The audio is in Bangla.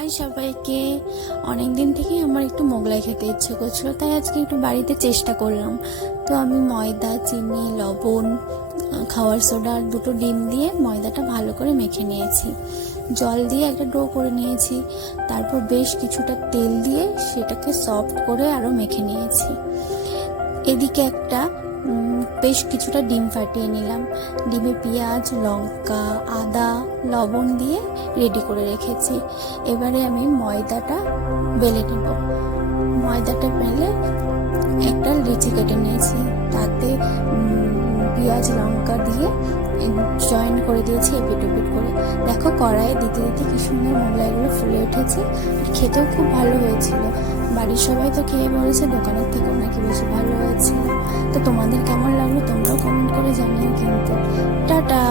হাই সবাইকে। অনেক দিন থেকেই আমার একটু মোগলাই খেতে ইচ্ছে করছিল, তাই আজকে একটু বাড়িতে চেষ্টা করলাম। তো আমি ময়দা, চিনি, লবণ, খাওয়ার সোডা আর দুটো ডিম দিয়ে ময়দাটা ভালো করে মেখে নিয়েছি। জল দিয়ে একটা ডো করে নিয়েছি। তারপর বেশ কিছুটা তেল দিয়ে সেটাকে সফট করে আরও মেখে নিয়েছি। এদিকে একটা বেশ কিছুটা ডিম ফাটিয়ে নিলাম। ডিমে পেঁয়াজ, লঙ্কা, আদা, লবণ দিয়ে রেডি করে রেখেছি। এবারে আমি ময়দাটা বেলে নেব। ময়দাটা বেলে একটা লিচি কেটে নিয়েছি, তাতে পেঁয়াজ লঙ্কা দিয়ে জয়েন করে দিয়েছি এপিট ওপিট করে। দেখো কড়াইয়ে দিতে দিতে কি সুন্দর মোগলাইগুলো ফুলে উঠেছে, আর খেতেও খুব ভালো হয়েছিল। বাড়ির সবাই তো খেয়ে বলেছে দোকানের থেকেও নাকি বেশি ভালো হয়েছিল। তো তোমাদের কেমন লাগলো তোমরাও কমেন্ট করে জানিও কিন্তু। টাটা।